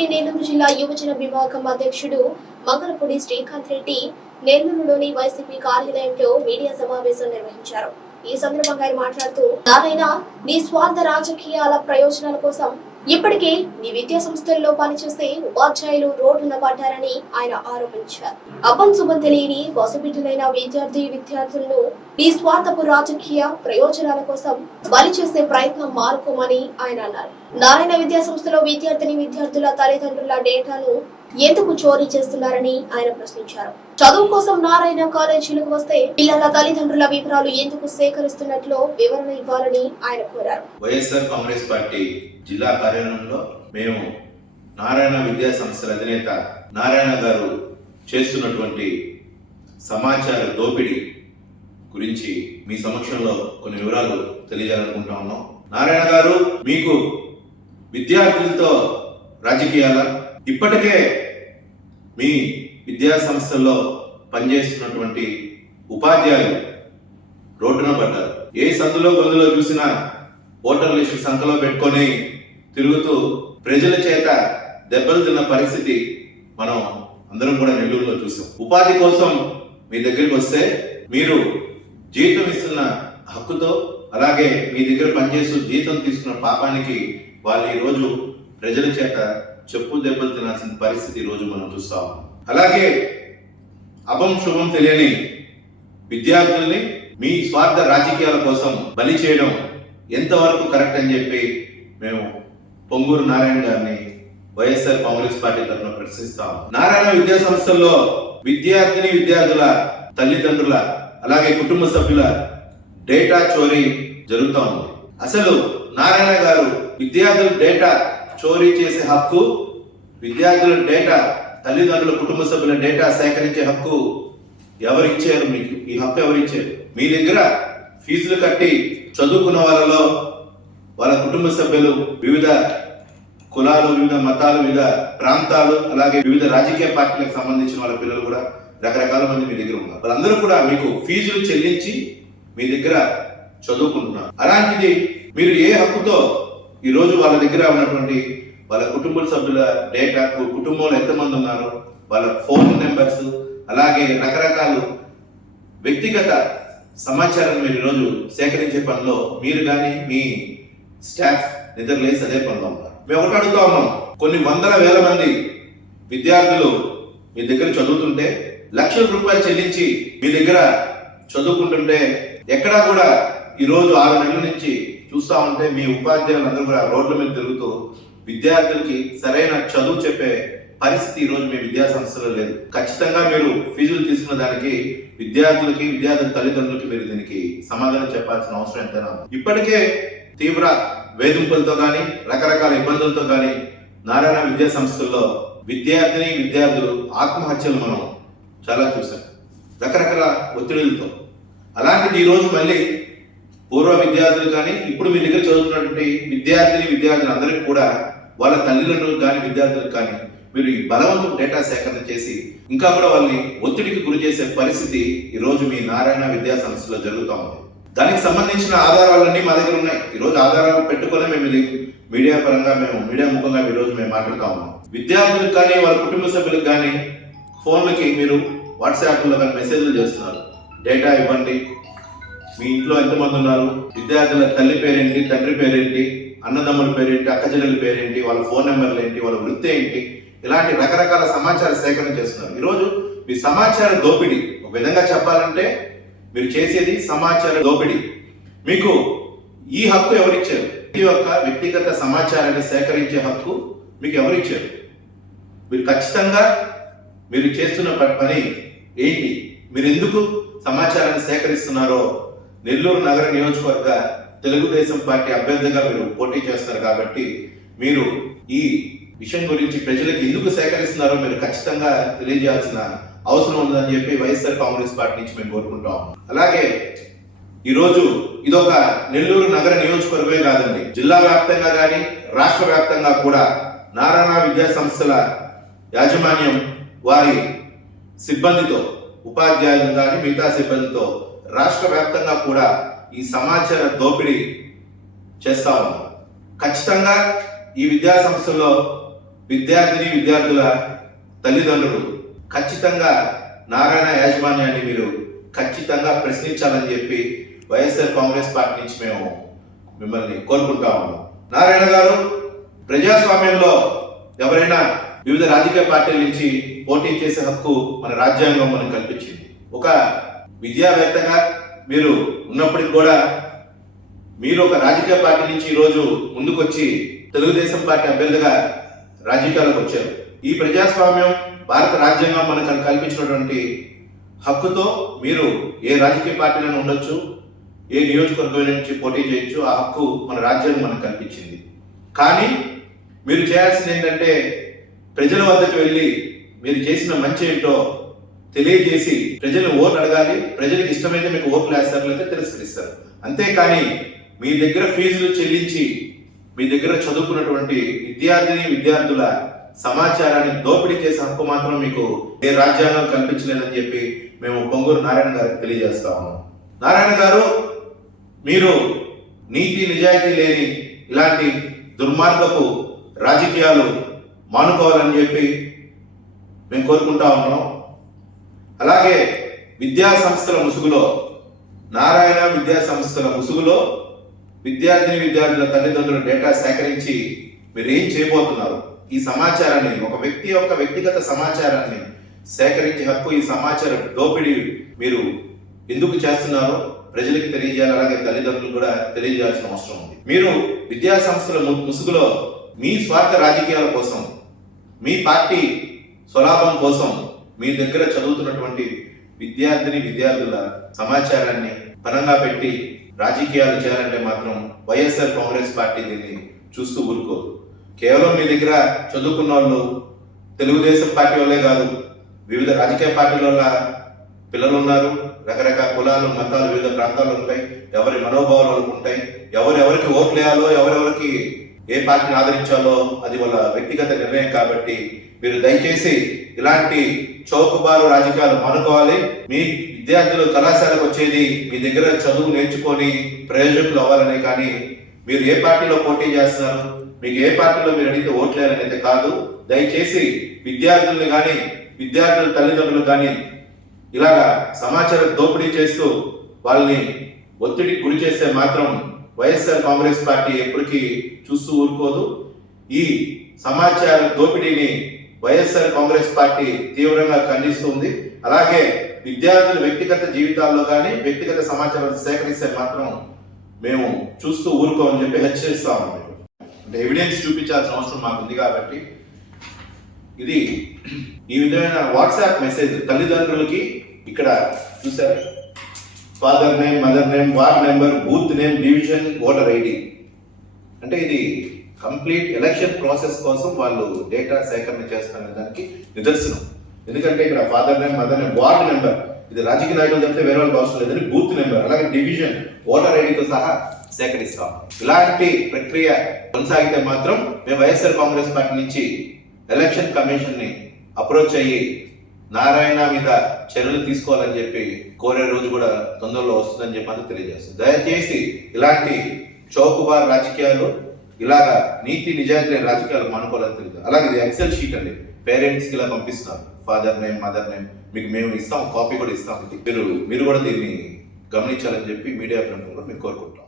YCP Nellore జిల్లా యువజన విభాగం అధ్యక్షుడు మంగళపూడి శ్రీకాంత్ రెడ్డి నెల్లూరులోని వైసీపీ కార్యాలయంలో మీడియా సమావేశం నిర్వహించారు. ఈ సందర్భంగా ఆయన మాట్లాడుతూ నారాయణ నీ స్వార్థ రాజకీయాల ప్రయోజనాల కోసం ఇప్పటికే నీ విద్యా సంస్థల్లో పనిచేసే ఉపాధ్యాయులు రోడ్డున పడ్డారని ఆయన ఆరోపించారు. అబ్బం శుభం తెలియని వసబిడ్డలైన విద్యార్థి విద్యార్థులను నీ స్వార్థపు రాజకీయ ప్రయోజనాల కోసం బలి చేసే ప్రయత్నం మానుకోమని ఆయన అన్నారు. నారాయణ విద్యా సంస్థలో విద్యార్థిని విద్యార్థుల తల్లిదండ్రుల డేటాను ఎందుకు చోరీ చేస్తున్నారని ఆయన ప్రశ్నించారు. చదువు కోసం నారాయణ కాలేజీలకు వస్తే పిల్లల తల్లిదండ్రుల వివరాలు ఎందుకు సేకరిస్తున్నట్లు వివరణ ఇవ్వాలని ఆయన కోరారు. వైఎస్ఆర్ కాంగ్రెస్ పార్టీ జిల్లా కార్యాలయంలో మేము నారాయణ విద్యా సంస్థల అధినేత నారాయణ గారు చేస్తున్నటువంటి సమాచార దోపిడీ గురించి మీ సమక్షంలో కొన్ని వివరాలు తెలియజేయాలనుకుంటా ఉన్నాం. నారాయణ గారు మీకు విద్యార్థులతో రాజకీయాల? ఇప్పటికే మీ విద్యా సంస్థల్లో పనిచేస్తున్నటువంటి ఉపాధ్యాయులు రోడ్డున పడ్డారు. ఏ సందులో గొంతులో చూసినా ఓటర్ లిస్టు సంఖలో పెట్టుకొని తిరుగుతూ ప్రజల చేత దెబ్బలు తిన్న పరిస్థితి మనం అందరం కూడా నెల్లూరులో చూసాం. ఉపాధి కోసం మీ దగ్గరికి వస్తే మీరు జీతం ఇస్తున్న హక్కుతో అలాగే మీ దగ్గర పనిచేస్తూ జీతం తీసుకున్న పాపానికి వాళ్ళు ఈ రోజు ప్రజల చేత చెప్పు దెబ్బలు తినాల్సిన పరిస్థితి ఈరోజు రోజు మనం చూస్తాం. అలాగే అభం శుభం తెలియని విద్యార్థుల్ని మీ స్వార్థ రాజకీయాల కోసం బలి చేయడం ఎంతవరకు కరెక్ట్ అని చెప్పి మేము పొంగూరు నారాయణ గారిని వైఎస్ఆర్ కాంగ్రెస్ పార్టీ తరఫున ప్రశ్నిస్తాం నారాయణ విద్యా సంస్థల్లో విద్యార్థిని విద్యార్థుల తల్లిదండ్రుల అలాగే కుటుంబ సభ్యుల డేటా చోరీ జరుగుతూ ఉంది. అసలు నారాయణ గారు విద్యార్థుల డేటా చోరీ చేసే హక్కు విద్యార్థుల డేటా తల్లిదండ్రుల కుటుంబ సభ్యుల డేటా సేకరించే హక్కు ఎవరిచ్చారు? మీకు ఈ హక్కు ఎవరిచ్చారు? మీ దగ్గర ఫీజులు కట్టి చదువుకున్న వాళ్ళలో వాళ్ళ కుటుంబ సభ్యులు వివిధ కులాలు వివిధ మతాలు వివిధ ప్రాంతాలు అలాగే వివిధ రాజకీయ పార్టీలకు సంబంధించిన వాళ్ళ పిల్లలు కూడా రకరకాల మంది మీ దగ్గర ఉన్నారు. వాళ్ళందరూ కూడా మీకు ఫీజులు చెల్లించి మీ దగ్గర చదువుకుంటున్నారు. అలాంటిది మీరు ఏ హక్కుతో ఈరోజు వాళ్ళ దగ్గర ఉన్నటువంటి వాళ్ళ కుటుంబ సభ్యుల డేటా కుటుంబంలో ఎంతమంది ఉన్నారు వాళ్ళ ఫోన్ నెంబర్స్ అలాగే రకరకాల వ్యక్తిగత సమాచారం మీరు ఈరోజు సేకరించే పనిలో మీరు కానీ మీ స్టాఫ్ నిద్రలేసి అదే పనిలో ఉన్నారు. మేము ఒకటి అడుగుతా ఉన్నాం. కొన్ని వందల వేల మంది విద్యార్థులు మీ దగ్గర చదువుతుంటే లక్షల రూపాయలు చెల్లించి మీ దగ్గర చదువుకుంటుంటే ఎక్కడా కూడా ఈరోజు ఆరు నెలల నుంచి చూస్తా ఉంటే మీ ఉపాధ్యాయులందరూ కూడా రోడ్ల మీద తిరుగుతూ విద్యార్థులకి సరైన చదువు చెప్పే పరిస్థితి ఈ రోజు మీ విద్యా సంస్థలో లేదు. ఖచ్చితంగా మీరు ఫీజులు తీసుకున్న దానికి విద్యార్థులకి విద్యార్థుల తల్లిదండ్రులకి మీరు దీనికి సమాధానం చెప్పాల్సిన అవసరం ఎంతైనా ఇప్పటికే తీవ్ర వేధింపులతో కానీ రకరకాల ఇబ్బందులతో కానీ నారాయణ విద్యా సంస్థల్లో విద్యార్థిని విద్యార్థులు ఆత్మహత్యలు మనం చాలా చూసాం రకరకాల ఒత్తిడులతో. అలాంటిది ఈరోజు మళ్ళీ పూర్వ విద్యార్థులు కానీ ఇప్పుడు మీ దగ్గర చదువుతున్నటువంటి విద్యార్థిని విద్యార్థులు అందరికీ కూడా వాళ్ళ తల్లిదండ్రులకు కానీ విద్యార్థులకు కానీ మీరు ఈ బలవంతం డేటా సేకరణ చేసి ఇంకా కూడా వాళ్ళని ఒత్తిడికి గురి చేసే పరిస్థితి ఈరోజు మీ నారాయణ విద్యా సంస్థలో జరుగుతూ ఉంది. దానికి సంబంధించిన ఆధారాలన్నీ మా దగ్గర ఉన్నాయి. ఈ రోజు ఆధారాలు పెట్టుకొని మేము ఇది మీడియా పరంగా మేము మీడియా ముఖంగా ఈరోజు మేము మాట్లాడుతా ఉన్నాం. విద్యార్థులకు కానీ వాళ్ళ కుటుంబ సభ్యులకు కానీ ఫోన్లకి మీరు వాట్సాప్లో కానీ మెసేజ్లు చేస్తున్నారు. డేటా ఇవ్వండి. మీ ఇంట్లో ఎంతమంది ఉన్నారు? విద్యార్థుల తల్లి పేరేంటి తండ్రి పేరేంటి అన్నదమ్ముల పేరేంటి అక్కచెల్లెల పేరేంటి వాళ్ళ ఫోన్ నెంబర్లు ఏంటి వాళ్ళ వృత్తి ఏంటి ఇలాంటి రకరకాల సమాచార సేకరణ చేస్తున్నారు. ఈరోజు మీ సమాచార దోపిడీ ఒక విధంగా చెప్పాలంటే మీరు చేసేది సమాచార దోపిడీ. మీకు ఈ హక్కు ఎవరిచ్చారు? ప్రతి యొక్క వ్యక్తిగత సమాచారాన్ని సేకరించే హక్కు మీకు ఎవరిచ్చారు? మీరు ఖచ్చితంగా మీరు చేస్తున్న పని ఏంటి? మీరు ఎందుకు సమాచారాన్ని సేకరిస్తున్నారో? నెల్లూరు నగర నియోజకవర్గ తెలుగుదేశం పార్టీ అభ్యర్థిగా మీరు పోటీ చేస్తారు కాబట్టి మీరు ఈ విషయం గురించి ప్రజలకు ఎందుకు సేకరిస్తున్నారో మీరు ఖచ్చితంగా తెలియజేయాల్సిన అవసరం ఉందని చెప్పి వైఎస్ఆర్ కాంగ్రెస్ పార్టీ నుంచి మేము కోరుకుంటాం అలాగే ఈరోజు ఇదొక నెల్లూరు నగర నియోజకవర్గమే కాదండి జిల్లా వ్యాప్తంగా కానీ రాష్ట్ర వ్యాప్తంగా కూడా నారాయణ విద్యా సంస్థల యాజమాన్యం వారి సిబ్బందితో ఉపాధ్యాయులు కానీ మిగతా సిబ్బందితో రాష్ట్ర వ్యాప్తంగా కూడా ఈ సమాచార దోపిడీ చేస్తా ఉన్నారు ఖచ్చితంగా ఈ విద్యా సంస్థల్లో విద్యార్థిని విద్యార్థుల తల్లిదండ్రులు ఖచ్చితంగా నారాయణ యాజమాన్యాన్ని మీరు ఖచ్చితంగా ప్రశ్నించాలని చెప్పి వైఎస్ఆర్ కాంగ్రెస్ పార్టీ నుంచి మేము మిమ్మల్ని కోరుకుంటా ఉన్నాం. నారాయణ గారు ప్రజాస్వామ్యంలో ఎవరైనా వివిధ రాజకీయ పార్టీల నుంచి పోటీ చేసే హక్కు మన రాజ్యాంగం మనకు కల్పించింది. ఒక విద్యావేత్తగా మీరు ఉన్నప్పటికి కూడా మీరు ఒక రాజకీయ పార్టీ నుంచి ఈరోజు ముందుకొచ్చి తెలుగుదేశం పార్టీ అభ్యర్థిగా రాజకీయాలకు వచ్చారు. ఈ ప్రజాస్వామ్యం భారత రాజ్యాంగం మనకు కల్పించినటువంటి హక్కుతో మీరు ఏ రాజకీయ పార్టీలను ఉండొచ్చు ఏ నియోజకవర్గం నుంచి పోటీ చేయొచ్చు ఆ హక్కు మన రాజ్యాంగం మనకు కల్పించింది. కానీ మీరు చేయాల్సింది ఏంటంటే ప్రజల వద్దకు వెళ్ళి మీరు చేసిన మంచి ఏంటో తెలియజేసి ప్రజలను ఓట్లు అడగాలి ప్రజలకు ఇష్టమైతే మీకు ఓట్లు వేస్తారు లేదా తిరస్కరిస్తారు. అంతేకాని మీ దగ్గర ఫీజులు చెల్లించి మీ దగ్గర చదువుకున్నటువంటి విద్యార్థిని విద్యార్థుల సమాచారాన్ని దోపిడీ చేసే హక్కు మాత్రం మీకు ఏ రాజ్యాంగం కల్పించలేదని చెప్పి మేము పొంగూరు నారాయణ గారికి తెలియజేస్తా ఉన్నాం. నారాయణ గారు మీరు నీతి నిజాయితీ లేని ఇలాంటి దుర్మార్గపు రాజకీయాలు మానుకోవాలని చెప్పి మేము కోరుకుంటా ఉన్నాం. అలాగే విద్యా సంస్థల ముసుగులో నారాయణ విద్యా సంస్థల ముసుగులో విద్యార్థిని విద్యార్థుల తల్లిదండ్రుల డేటా సేకరించి మీరు ఏం చేయబోతున్నారు? ఈ సమాచారాన్ని ఒక వ్యక్తి యొక్క వ్యక్తిగత సమాచారాన్ని సేకరించే హక్కు ఈ సమాచార దోపిడీ మీరు ఎందుకు చేస్తున్నారో ప్రజలకు తెలియజేయాలి. అలాగే తల్లిదండ్రులు కూడా తెలియజేయాల్సిన అవసరం ఉంది. మీరు విద్యా సంస్థల ముసుగులో మీ స్వార్థ రాజకీయాల కోసం మీ పార్టీ స్వలాభం కోసం మీ దగ్గర చదువుతున్నటువంటి విద్యార్థిని విద్యార్థుల సమాచారాన్ని పనంగా పెట్టి రాజకీయాలు చేయాలంటే మాత్రం వైఎస్ఆర్ కాంగ్రెస్ పార్టీ దీన్ని చూస్తూ ఊరుకోదు. కేవలం మీ దగ్గర చదువుకున్న వాళ్ళు తెలుగుదేశం పార్టీ వాళ్ళే కాదు వివిధ రాజకీయ పార్టీల వల్ల పిల్లలు ఉన్నారు రకరకాల కులాలు మతాలు వివిధ ప్రాంతాలు ఉంటాయి ఎవరి మనోభావాలు అనుకుంటాయి ఉంటాయి ఎవరు ఎవరికి ఓట్లు వేయాలో ఎవరెవరికి ఏ పార్టీని ఆదరించాలో అది వాళ్ళ వ్యక్తిగత నిర్ణయం కాబట్టి మీరు దయచేసి ఇలాంటి చౌకబారు రాజకీయాలు మానుకోవాలి. మీ విద్యార్థులు కళాశాలకు వచ్చేది మీ దగ్గర చదువు నేర్చుకొని ప్రయోజకులు అవ్వాలనే కానీ మీరు ఏ పార్టీలో పోటీ చేస్తున్నారు మీకు ఏ పార్టీలో మీరు అడిగితే ఓట్లేరని అయితే కాదు. దయచేసి విద్యార్థుల్ని కానీ విద్యార్థుల తల్లిదండ్రులు కానీ ఇలాగా సమాచార దోపిడీ చేస్తూ వాళ్ళని ఒత్తిడికి గురి చేస్తే మాత్రం వైఎస్ఆర్ కాంగ్రెస్ పార్టీ ఎప్పటికీ చూస్తూ ఊరుకోదు. ఈ సమాచార దోపిడీని వైఎస్ఆర్ కాంగ్రెస్ పార్టీ తీవ్రంగా ఖండిస్తుంది. అలాగే విద్యార్థుల వ్యక్తిగత జీవితాల్లో కానీ వ్యక్తిగత సమాచారం సేకరిస్తే మాత్రం మేము చూస్తూ ఊరుకోమని చెప్పి హెచ్చరిస్తాము అంటే ఎవిడెన్స్ చూపించాల్సిన అవసరం మాకు ఉంది కాబట్టి ఇది ఈ విధమైన వాట్సాప్ మెసేజ్ తల్లిదండ్రులకి ఇక్కడ చూసారు father name mother name ward number booth name division voter ID అంటే ఇది కంప్లీట్ ఎలక్షన్ ప్రాసెస్ కోసం వాళ్ళు డేటా సేకరణ చేస్తున్న దానికి నిదర్శనం. ఎందుకంటే ఇక్కడ father name mother name ward number ఇది రాజకీయ నాయకులు చెప్తే వేరే వాళ్ళకి అవసరం లేదని బూత్ నెంబర్ అలాగే డివిజన్ ఓటర్ ఐడితో సహా సేకరిస్తాం. ఇలాంటి ప్రక్రియ కొనసాగితే మాత్రం మేము వైఎస్ఆర్ కాంగ్రెస్ పార్టీ నుంచి ఎలక్షన్ కమిషన్ని అప్రోచ్ అయ్యి నారాయణ మీద చర్యలు తీసుకోవాలని చెప్పి కోరే రోజు కూడా తొందరలో వస్తుందని చెప్పి అంతా తెలియజేస్తుంది దయచేసి ఇలాంటి చౌకబార్ రాజకీయాలు ఇలాగా నీతి నిజాయితీ లేని రాజకీయాలు మానుకోవాలని తెలియదు. అలాగే ఇది ఎక్సెల్ షీట్ అండి. పేరెంట్స్కి ఇలా పంపిస్తున్నారు. ఫాదర్ నేమ్ మదర్ నేమ్ మీకు మేము ఇస్తాం కాపీ కూడా ఇస్తాం. మీరు మీరు కూడా దీన్ని గమనించాలని చెప్పి మీడియా ఫ్రంట్ కూడా మేము కోరుకుంటాం